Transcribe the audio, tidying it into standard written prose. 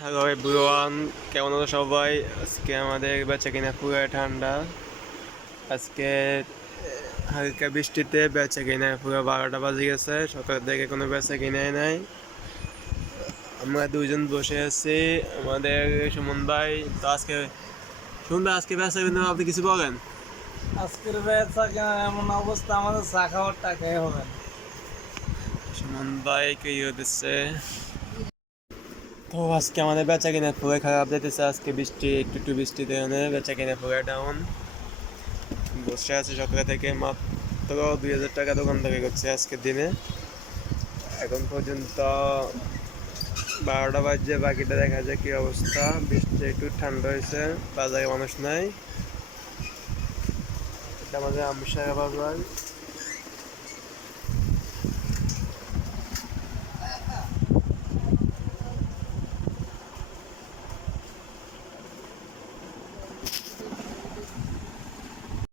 Hello everyone, কেমন আছো সবাই? আজকে আমাদের বেচা কিনা পুরো ঠান্ডা। আজকে হালকা বৃষ্টিতে বেচা কিনা পুরো 12টা বাজে গেছে। সকাল থেকে কোনো বেচা কিনাই নাই। আমরা দুইজন বসে আছি, আমাদের সুমন ভাই। তো আজকে সুমন ভাই, আজকে বেচা কিনা আপনি কিছু বলেন? আজকের বেচা কেনা এমন অবস্থা, আমাদের চা খাওয়ার টাকাই হবে না। সুমন ভাই কে ইয়ে দিচ্ছে। তো আজকে আমাদের বেচা কিনা পুরো খারাপ যেতেছে। আজকে বৃষ্টি, একটু একটু বৃষ্টিতে বেচা কিনা পুরো ডাউন। বসে আছে সকালে থেকে, মাত্র 2,000 টাকা দোকান থেকে করছে আজকের দিনে। এখন পর্যন্ত 12টা বাজে, বাকিটা দেখা যায় কি অবস্থা। বৃষ্টি একটু ঠান্ডা হয়েছে, বাজারে মানুষ নাই। এটা আমাদের আমসারা বাজার।